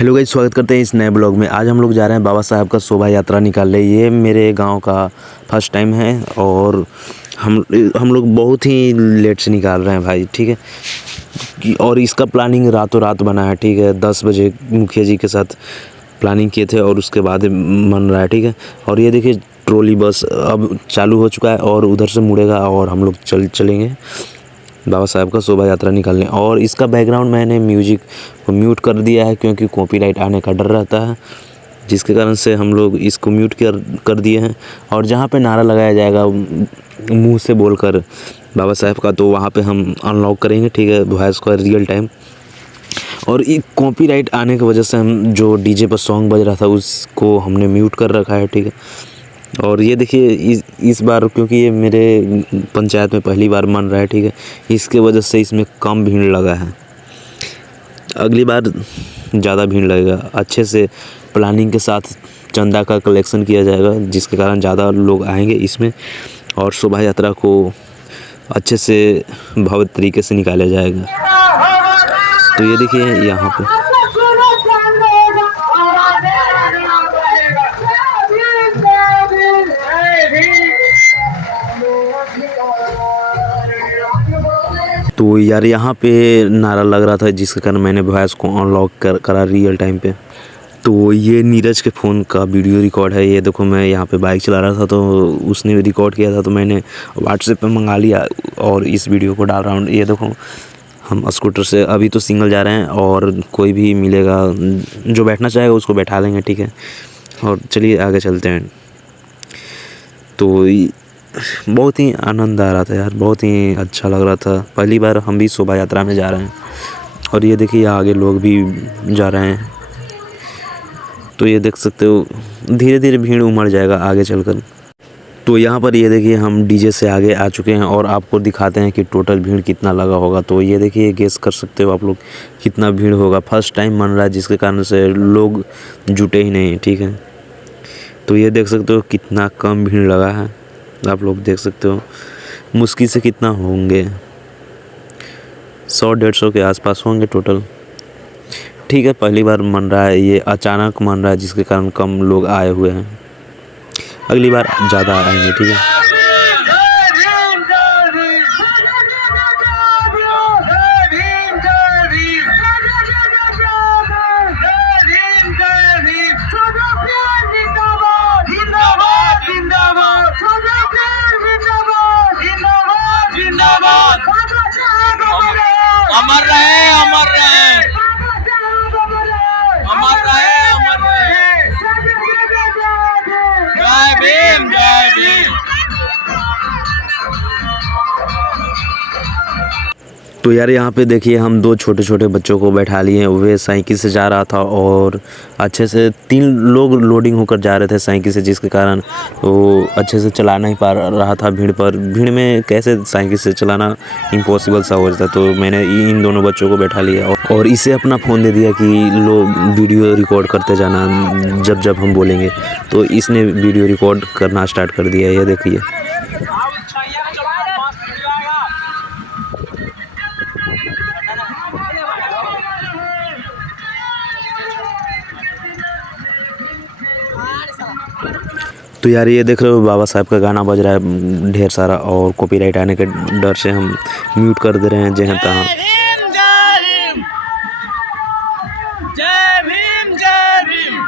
Hello guys, स्वागत करते हैं इस नए ब्लॉग में। आज हम लोग जा रहे हैं बाबा साहब का शोभा यात्रा निकालने। ये मेरे गांव का फर्स्ट टाइम है और हम लोग बहुत ही लेट से निकाल रहे हैं भाई, ठीक है। और इसका प्लानिंग रातों रात बना है, ठीक है। 10 बजे मुखिया जी के साथ प्लानिंग किए थे और उसके बाद बन रहा है, ठीक है। और ये देखिए ट्रॉली बस अब चालू हो चुका है और उधर से मुड़ेगा और हम लोग चलेंगे बाबा साहब का शोभा यात्रा निकालने। और इसका बैकग्राउंड मैंने म्यूजिक को म्यूट कर दिया है क्योंकि कॉपीराइट आने का डर रहता है, जिसके कारण से हम लोग इसको म्यूट कर दिए हैं। और जहाँ पे नारा लगाया जाएगा मुंह से बोलकर बाबा साहब का, तो वहाँ पे हम अनलॉक करेंगे, ठीक है, वॉइस का रियल टाइम। और ये कॉपीराइट आने की वजह से हम जो डीजे पर सॉन्ग बज रहा था उसको हमने म्यूट कर रखा है, ठीक है। और ये देखिए इस बार क्योंकि ये मेरे पंचायत में पहली बार मन रहा है, ठीक है, इसके वजह से इसमें कम भीड़ लगा है। अगली बार ज़्यादा भीड़ लगेगा। अच्छे से प्लानिंग के साथ चंदा का कलेक्शन किया जाएगा, जिसके कारण ज़्यादा लोग आएंगे इसमें और शोभा यात्रा को अच्छे से भव्य तरीके से निकाला जाएगा। तो ये देखिए यहाँ पे तो यार यहाँ पे नारा लग रहा था, जिसके कारण मैंने वॉइस को अनलॉक करा रियल टाइम पे। तो ये नीरज के फ़ोन का वीडियो रिकॉर्ड है। ये देखो मैं यहाँ पे बाइक चला रहा था तो उसने रिकॉर्ड किया था, तो मैंने व्हाट्सएप पे मंगा लिया और इस वीडियो को डाल रहा हूँ। ये देखो हम स्कूटर से अभी तो सिंगल जा रहे हैं और कोई भी मिलेगा जो बैठना चाहेगा उसको बैठा लेंगे, ठीक है। और चलिए आगे चलते हैं। तो बहुत ही आनंद आ रहा था यार, बहुत ही अच्छा लग रहा था। पहली बार हम भी शोभा यात्रा में जा रहे हैं और ये देखिए आगे लोग भी जा रहे हैं। तो ये देख सकते हो धीरे धीरे भीड़ उमड़ जाएगा आगे चलकर। तो यहाँ पर ये देखिए हम डीजे से आगे आ चुके हैं और आपको दिखाते हैं कि टोटल भीड़ कितना लगा होगा। तो ये देखिए गेस कर सकते हो आप लोग कितना भीड़ होगा। फर्स्ट टाइम मन रहा है, जिसके कारण से लोग जुटे ही नहीं, ठीक है। तो ये देख सकते हो कितना कम भीड़ लगा है, आप लोग देख सकते हो। मुश्किल से कितना होंगे 100-150 के आसपास होंगे टोटल, ठीक है। पहली बार मन रहा है, ये अचानक मन रहा है, जिसके कारण कम लोग आए हुए हैं। अगली बार ज़्यादा आएंगे, ठीक है। अमर रहे, अमर रहे, अमर रहे, अमर रहे। जय भीम, जय भीम। तो यार यहाँ पे देखिए हम 2 छोटे छोटे बच्चों को बैठा लिए हैं। वे साइकिल से जा रहा था और अच्छे से 3 लोग लोडिंग होकर जा रहे थे साइकिल से, जिसके कारण वो अच्छे से चला नहीं पा रहा था भीड़ में कैसे साइकिल से चलाना इम्पॉसिबल सा हो जाता। तो मैंने इन दोनों बच्चों को बैठा लिया और इसे अपना फ़ोन दे दिया कि लो वीडियो रिकॉर्ड करते जाना जब जब हम बोलेंगे। तो इसने वीडियो रिकॉर्ड करना स्टार्ट कर दिया। ये देखिए तो यार ये देख रहे हो बाबा साहब का गाना बज रहा है ढेर सारा और कॉपीराइट आने के डर से हम म्यूट कर दे रहे हैं जहाँ तहाँ। जय भीम, जय भीम।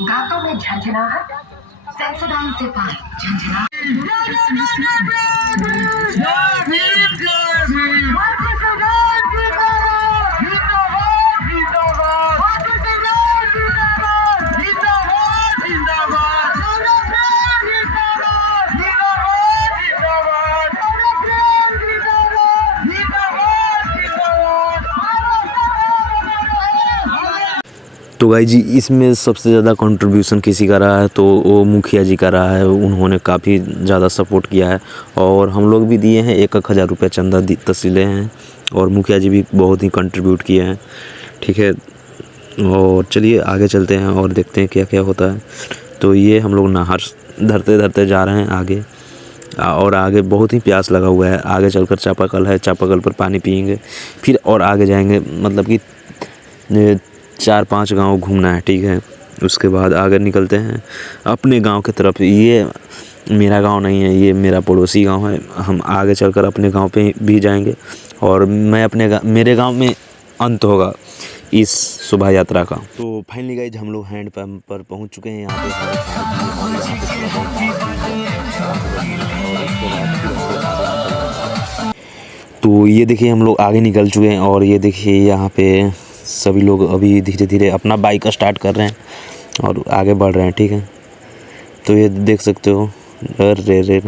दांतों में झंझनाहट, सेंसोडाइन से पानी झंझनाहट। तो भाई जी इसमें सबसे ज़्यादा कंट्रीब्यूशन किसी का रहा है तो वो मुखिया जी का रहा है। उन्होंने काफ़ी ज़्यादा सपोर्ट किया है और हम लोग भी दिए हैं 1-1 हज़ार रुपये चंदा तस्ले हैं और मुखिया जी भी बहुत ही कंट्रीब्यूट किए हैं, ठीक है। और चलिए आगे चलते हैं और देखते हैं क्या क्या होता है। तो ये हम लोग नहर धरते धरते जा रहे हैं आगे, और आगे बहुत ही प्यास लगा हुआ है। आगे चलकर चापाकल है, चापाकल पर पानी पिएंगे, फिर और आगे जाएंगे। मतलब कि 4-5 गांव घूमना है, ठीक है। उसके बाद आगे निकलते हैं अपने गांव की तरफ। ये मेरा गांव नहीं है, ये मेरा पड़ोसी गांव है। हम आगे चलकर अपने गांव पे भी जाएंगे, और मैं मेरे गांव में अंत होगा इस शोभा यात्रा का। तो फाइनली गाइज हम लोग हैंड पंप पर पहुंच चुके हैं। यहाँ पे तो ये देखिए हम लोग आगे निकल चुके हैं, और ये देखिए यहाँ पे सभी लोग अभी धीरे धीरे अपना बाइक स्टार्ट कर रहे हैं और आगे बढ़ रहे हैं, ठीक है। तो ये देख सकते हो, अरे रे,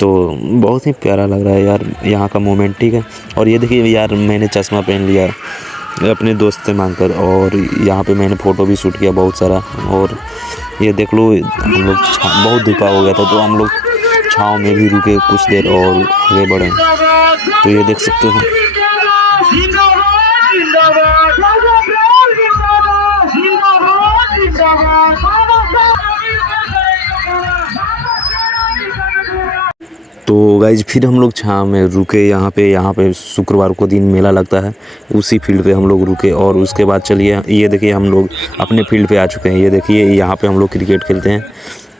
तो बहुत ही प्यारा लग रहा है यार यहाँ का मोमेंट, ठीक है। और ये देखिए यार मैंने चश्मा पहन लिया अपने दोस्त से मांगकर, और यहाँ पे मैंने फ़ोटो भी शूट किया बहुत सारा। और ये देख लो हम लोग बहुत धूपा हो गया था, तो हम लोग छाँव में भी रुके कुछ देर और आगे बढ़े। तो ये देख सकते हो। तो गाइज फिर हम लोग छाँव में रुके यहाँ पे शुक्रवार को दिन मेला लगता है, उसी फील्ड पे हम लोग रुके। और उसके बाद चलिए ये देखिए हम लोग अपने फील्ड पे आ चुके हैं। ये देखिए यहाँ पे हम लोग क्रिकेट खेलते हैं,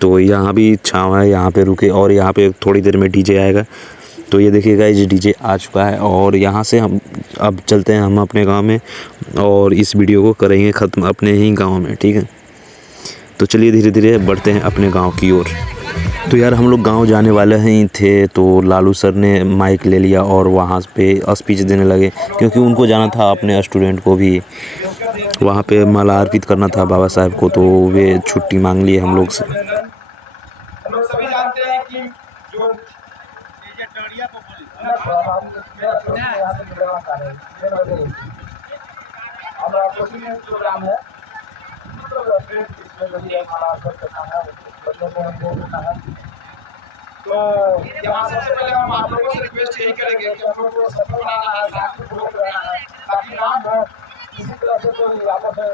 तो यहाँ भी छाँव है, यहाँ पे रुके। और यहाँ पे थोड़ी देर में डीजे आएगा। तो ये देखिए गाइज डीजे आ चुका है, और यहाँ से हम अब चलते हैं हम अपने गाँव में, और इस वीडियो को करेंगे ख़त्म अपने ही गाँव में, ठीक है। तो चलिए धीरे धीरे बढ़ते हैं अपने गाँव की ओर। तो यार हम लोग गांव जाने वाले ही थे, तो लालू सर ने माइक ले लिया और वहाँ पे स्पीच देने लगे, क्योंकि उनको जाना था अपने स्टूडेंट को भी वहाँ पे माला अर्पित करना था बाबा साहब को। तो वे छुट्टी मांग लिए हम लोग से। हम लोग सभी जानते हैं कि जो प्रोग्राम है तो यहाँ सबसे पहले हम आप लोगों से रिक्वेस्ट यही करेंगे कि हम लोग को सफल बनाना है, साथ में ग्रुप रहना है, ताकि नाम हो किसी तरह से कोई आपस में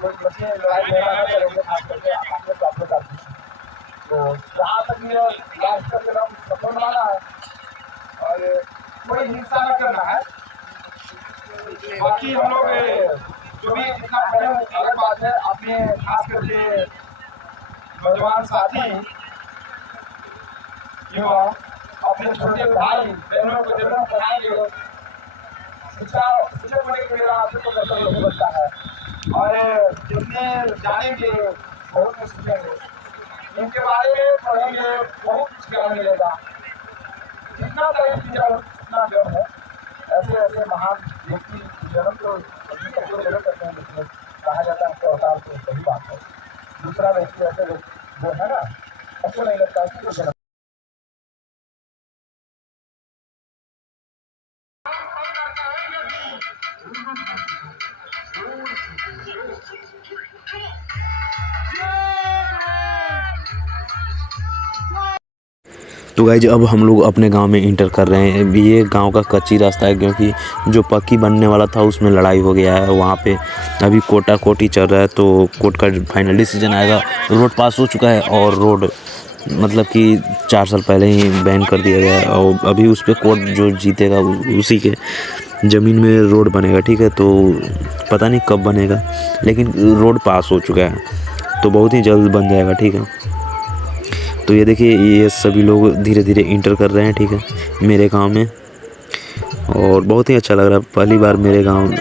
कोई बच्चे लड़ाई झगड़ा न करेंगे, खास करके आप लोग आते हैं। तो जहाँ तक ये लास्ट तक हम सफल बनाना है और कोई हिंसा न करना है। बाकी हम लोग जो भी जितना पढ़े अलग बात है, अपने खास करके नौजवान साथी युवा अपने छोटे भाई बहनों को जरूर पढ़ाएंगे। शिक्षक होने के लिए आपसे तो बेहतर नहीं बनता है, और जितने जानेंगे बहुत कुछ सीखेंगे, इनके बारे में पढ़ेंगे बहुत कुछ ज्ञान मिलेगा। जितना तारीफ की जाए उतना कम है। ऐसे ऐसे महान व्यक्ति जन्म तो जन्म करते हैं, जिसमें कहा जाता है तो अवतार तो सही बात है। दूसरा व्यक्ति ऐसे जो है ना, ऐसे नहीं लगता है कि जन्म। तो गाइज अब हम लोग अपने गांव में इंटर कर रहे हैं। ये गांव का कच्ची रास्ता है, क्योंकि जो पक्की बनने वाला था उसमें लड़ाई हो गया है। वहाँ पे अभी कोर्ट ही चल रहा है, तो कोर्ट का फाइनल डिसीजन आएगा। रोड पास हो चुका है, और रोड मतलब कि 4 साल पहले ही बैन कर दिया गया है, और अभी उस पर कोर्ट जो जीतेगा उसी के ज़मीन में रोड बनेगा, ठीक है। तो पता नहीं कब बनेगा, लेकिन रोड पास हो चुका है, तो बहुत ही जल्द बन जाएगा, ठीक है। तो ये देखिए ये सभी लोग धीरे धीरे इंटर कर रहे हैं, ठीक है, मेरे गांव में। और बहुत ही अच्छा लग रहा है। पहली बार मेरे गांव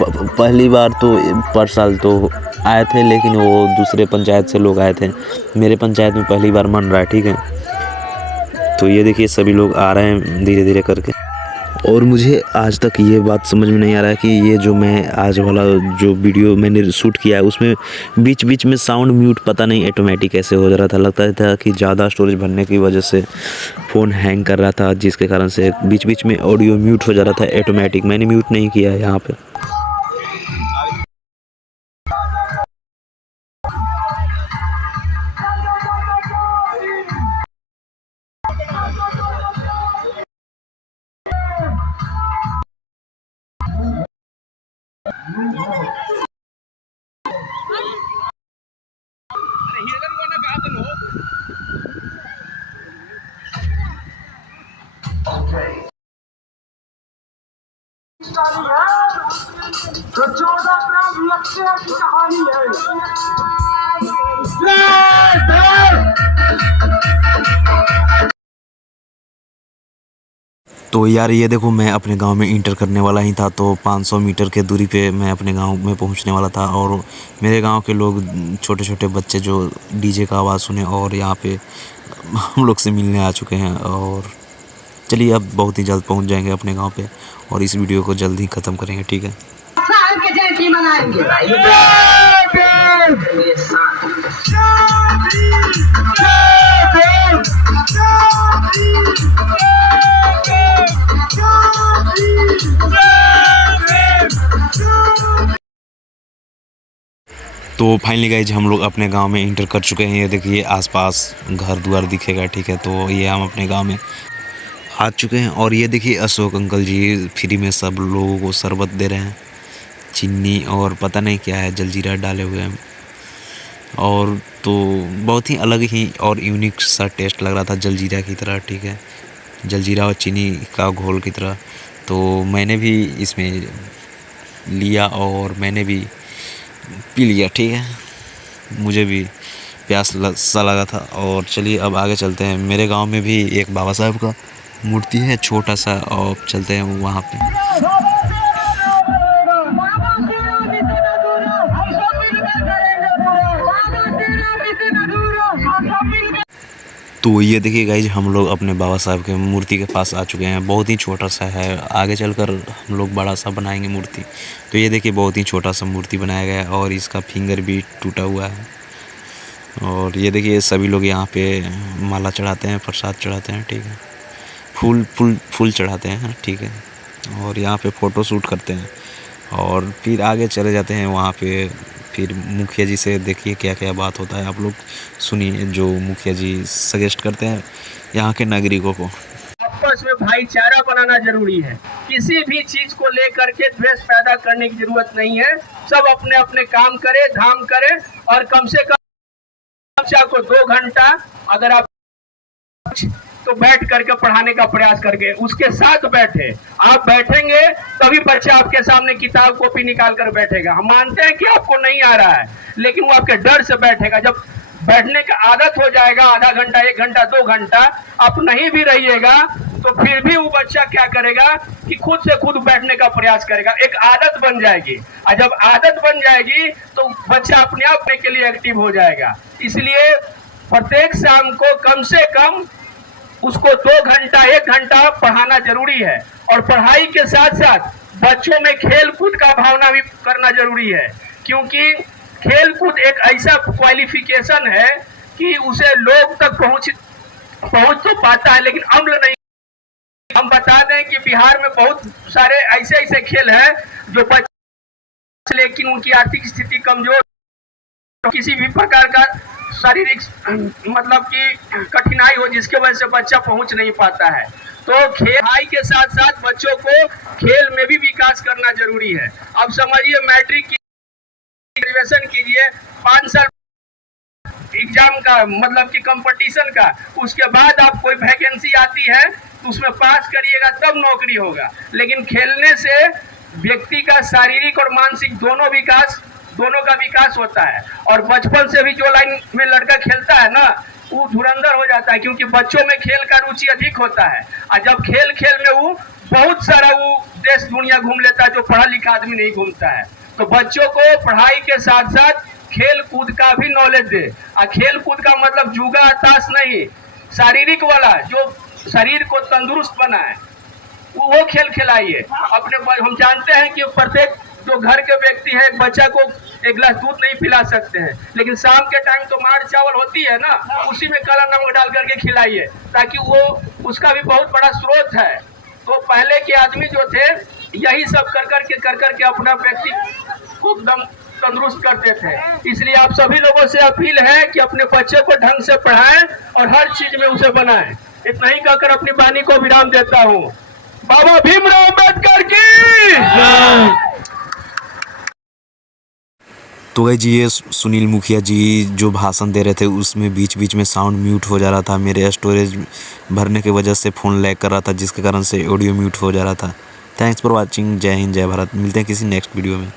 पहली बार तो पर साल तो आए थे, लेकिन वो दूसरे पंचायत से लोग आए थे। मेरे पंचायत में पहली बार मन रहा है, ठीक है। तो ये देखिए सभी लोग आ रहे हैं धीरे धीरे करके। और मुझे आज तक ये बात समझ में नहीं आ रहा है कि ये जो मैं आज वाला जो वीडियो मैंने शूट किया है, उसमें बीच बीच में साउंड म्यूट पता नहीं ऑटोमेटिक कैसे हो जा रहा था। लगता था कि ज़्यादा स्टोरेज भरने की वजह से फ़ोन हैंग कर रहा था, जिसके कारण से बीच बीच में ऑडियो म्यूट हो जा रहा था ऑटोमेटिक। मैंने म्यूट नहीं किया है यहाँ पर। कहानी है तो 14 ग्राम लक्ष्य की कहानी है। तो यार ये देखो मैं अपने गांव में इंटर करने वाला ही था, तो 500 मीटर के दूरी पे मैं अपने गांव में पहुंचने वाला था। और मेरे गांव के लोग, छोटे छोटे बच्चे जो डीजे का आवाज़ सुने और यहाँ पे हम लोग से मिलने आ चुके हैं। और चलिए अब बहुत ही जल्द पहुंच जाएंगे अपने गांव पे और इस वीडियो को जल्द ही ख़त्म करेंगे, ठीक है। साहब के जयंती मनाएंगे। तो फाइनली गाइज हम लोग अपने गांव में इंटर कर चुके हैं। ये देखिए आसपास घर द्वार दिखेगा, ठीक है। तो ये हम अपने गांव में आ चुके हैं और ये देखिए अशोक अंकल जी फ्री में सब लोगों को शरबत दे रहे हैं, चीनी और पता नहीं क्या है, जलजीरा डाले हुए हैं। और तो बहुत ही अलग ही और यूनिक सा टेस्ट लग रहा था जलजीरा की तरह, ठीक है, जलजीरा और चीनी का घोल की तरह। तो मैंने भी इसमें लिया और मैंने भी पी लिया, ठीक है। मुझे भी प्यास सा लगा था। और चलिए अब आगे चलते हैं। मेरे गांव में भी एक बाबा साहब का मूर्ति है छोटा सा, और चलते हैं वहाँ पे। तो ये देखिए गाइज हम लोग अपने बाबा साहब के मूर्ति के पास आ चुके हैं। बहुत ही छोटा सा है, आगे चलकर हम लोग बड़ा सा बनाएंगे मूर्ति। तो ये देखिए बहुत ही छोटा सा मूर्ति बनाया गया है और इसका फिंगर भी टूटा हुआ है। और ये देखिए सभी लोग यहाँ पे माला चढ़ाते हैं, प्रसाद चढ़ाते हैं, ठीक है, फूल चढ़ाते हैं, ठीक है। और यहाँ पे फ़ोटो शूट करते हैं और फिर आगे चले जाते हैं वहाँ पे। फिर मुखिया जी से देखिए क्या क्या बात होता है, आप लोग सुनिए जो मुखिया जी सजेस्ट करते हैं यहाँ के नागरिकों को। आपस में भाईचारा बनाना जरूरी है। किसी भी चीज को लेकर के द्वेष पैदा करने की जरूरत नहीं है। सब अपने अपने काम करे, धाम करे और कम से कम बच्चा को 2 घंटा अगर आप तो बैठ करके पढ़ाने का प्रयास करके उसके साथ बैठे। आप बैठेंगे तभी बच्चा आपके सामने किताब कॉपी निकाल कर बैठेगा। हम मानते हैं कि आपको नहीं आ रहा है, लेकिन वो आपके डर से बैठेगा। जब बैठने का आदत हो जाएगा, आधा घंटा, 1 घंटा, 2 घंटा आप नहीं भी रहिएगा तो फिर भी वो बच्चा क्या करेगा कि खुद से खुद बैठने का प्रयास करेगा। एक आदत बन जाएगी और जब आदत बन जाएगी तो बच्चा अपने आप के लिए एक्टिव हो जाएगा। इसलिए प्रत्येक शाम को कम से कम उसको 2 घंटा, 1 घंटा पढ़ाना जरूरी है। और पढ़ाई के साथ साथ बच्चों में खेल कूद का भावना भी करना जरूरी है, क्योंकि खेल कूद एक ऐसा क्वालिफिकेशन है कि उसे लोग तक पहुंच तो पाता है, लेकिन अम्ल नहीं। हम बता दें कि बिहार में बहुत सारे ऐसे खेल हैं जो बच्चे, लेकिन उनकी आर्थिक स्थिति कमजोर, किसी भी प्रकार का शारीरिक मतलब कि कठिनाई हो जिसके वजह से बच्चा पहुंच नहीं पाता है। तो पढ़ाई के साथ साथ बच्चों को खेल में भी विकास करना जरूरी है। अब समझिए मैट्रिक की ग्रेजुएशन कीजिए, 5 साल एग्जाम का मतलब कि कंपटीशन का, उसके बाद आप कोई वैकेंसी आती है तो उसमें पास करिएगा तब नौकरी होगा। लेकिन खेलने से व्यक्ति का शारीरिक और मानसिक दोनों का विकास होता है। और बचपन से भी जो लाइन में लड़का खेलता है ना, वो धुरंधर हो जाता है, क्योंकि बच्चों में खेल का रुचि अधिक होता है। और जब खेल में वो बहुत सारा वो देश दुनिया घूम लेता है जो पढ़ा लिखा आदमी नहीं घूमता है। तो बच्चों को पढ़ाई के साथ साथ खेल कूद का भी नॉलेज दे। और खेल कूद का मतलब जुगा ताश नहीं, शारीरिक वाला जो शरीर को तंदुरुस्त बनाए वो खेल खिलाइए अपने। हम जानते हैं कि प्रत्येक जो घर के व्यक्ति है एक बच्चा को 1 गिलास दूध नहीं पिला सकते हैं, लेकिन शाम के टाइम तो मार चावल होती है ना, उसी में काला नमक डाल करके खिलाइए, ताकि वो उसका भी बहुत बड़ा स्रोत है। तो पहले के आदमी जो थे यही सब कर करके अपना व्यक्ति को एकदम तंदुरुस्त करते थे। इसलिए आप सभी लोगों से अपील है कि अपने बच्चे को ढंग से पढ़ाएं और हर चीज में उसे बनाएं। इतना ही कहकर अपनी वाणी को विराम देता हूँ। बाबा भीमराव अम्बेडकर की। तो गाइस जी ये सुनील मुखिया जी जो भाषण दे रहे थे उसमें बीच में साउंड म्यूट हो जा रहा था। मेरे स्टोरेज भरने की वजह से फ़ोन लैग कर रहा था, जिसके कारण से ऑडियो म्यूट हो जा रहा था। Thanks for watching. जय हिंद जय भारत। मिलते हैं किसी नेक्स्ट वीडियो में।